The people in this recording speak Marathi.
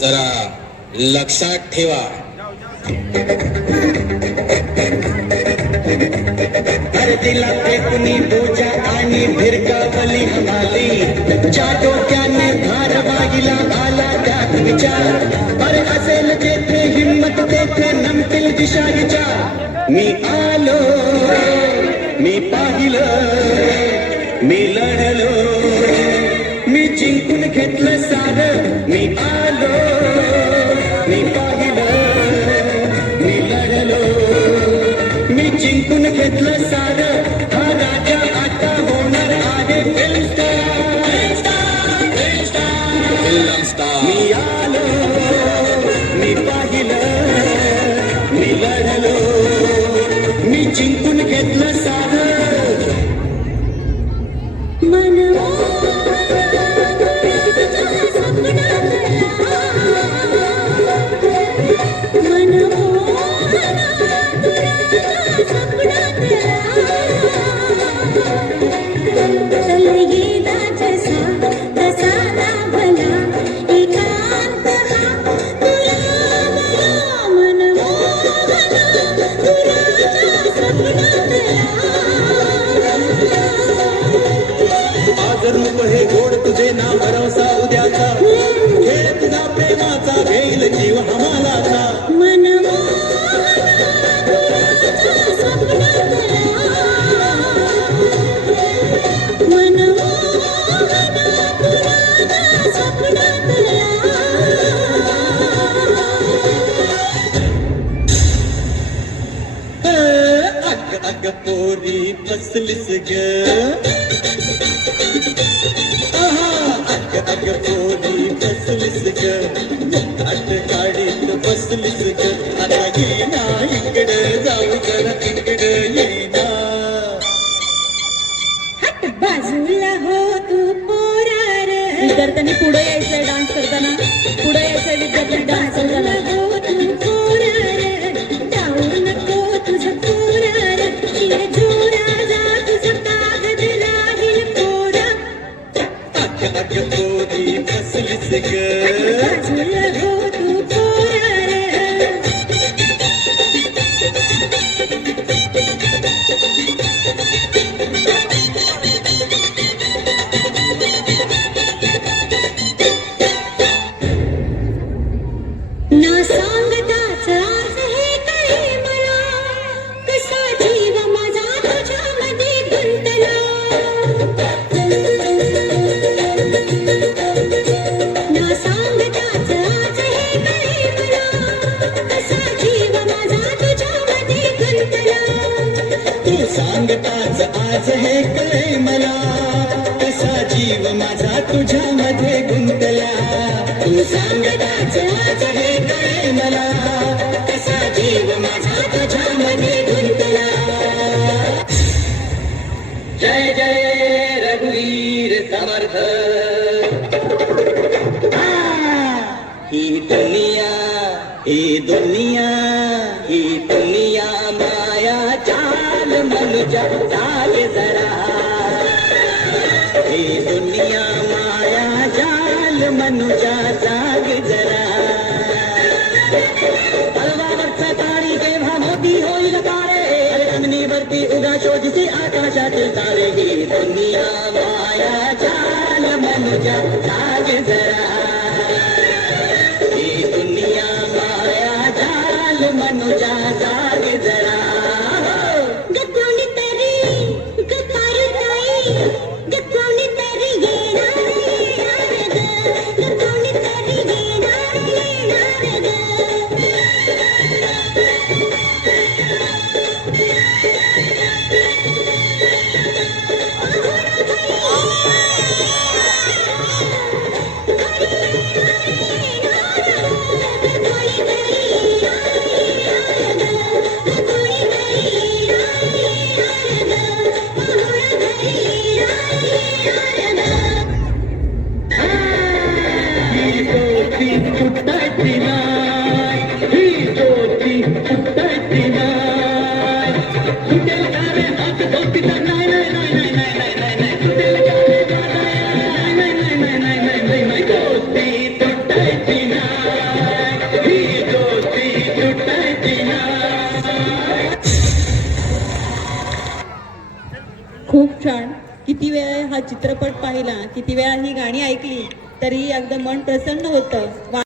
जरा लक्षात ठेवा. अरे दिला फेकूनी बोजा आणि भिरकावली हमाली, ज्या डोक्याने भार वाहिला आला त्यात विचार. अरे असेल जेथे हिम्मत तेथे नमतील दिशा विचार. मी आलो, मी पाहिलं, मी लढलो, मी जिंकून घेतलं सारं. मी आलो, मी पाहिलं, मी लढलो, मी जिंकून घेतलं सारं. हा राजा आता होणार आहे फिल्म स्टार. मी आलो, मी पाहिलं, मी लढलो, मी जिंकून घेतलं सारं. आज रूप हे गोड तुझे ना भरवसा उद्याचा, खेळ तुझा प्रेमाचा घेईल जीव हमालाचा. अग अग पोरी फसलीस ग, अग अग पोरी फसलीस ग, मुकाट गाडीत बसलीस ग. आता येईना इकडे जाऊ जरा इकडे येईना. हट बाजूला हो तू पोरार. विद्यार्थ्यांनी पुढे यायचंय डान्स करताना, पुढे यायचंय विद्यार्थ्यांनी डान्स करताना. हो तू पोरार, जाऊ नको तुझं पोरार. शिर जोरा जा तुझं कागद लागेल पोरा. अग अग पोरी फसलीस ग, बाजूला हो तू पोरार. ना सांगताच आज हे काही मला, कसा जीव माझा तुझ्यामध्ये गुंतला. ना सांगताच आज हे काही मला, कसा जीव माझा तुझ्यामध्ये गुंतला. तू सांगताच आज हे कळे मला, कसा जीव माझा तुझ्यामध्ये गुंतला. तू सांगताच आज हे कळे मला, कसा जीव माझा तुझ्यामध्ये गुंतला. जय जय रघुवीर समर्थ. ही दुनिया, ही दुनिया, ही दुनिया माया चाल मनुजा चाल जरा. ही दुनिया माया जाल मनुजा जाग जरा. तलवारचा तारी केव्हा मोठी होईल तारे, अरे जमिनीवरती उगा शोधते आकाशातील तारे. ही दुनिया माया जाल मनुजा जाग जरा. ही दुनिया माया जाल मनुजा जाग जरा. गप्पावणी तरी गप्पारुताई, गप्पावणी तरी येणार येणार ग. गप्पावणी तरी येणार येणार ग. खूप छान. किती वेळा हा चित्रपट पाहिला, किती वेळा ही गाणी ऐकली तरी अगदी मन प्रसन्न होतं.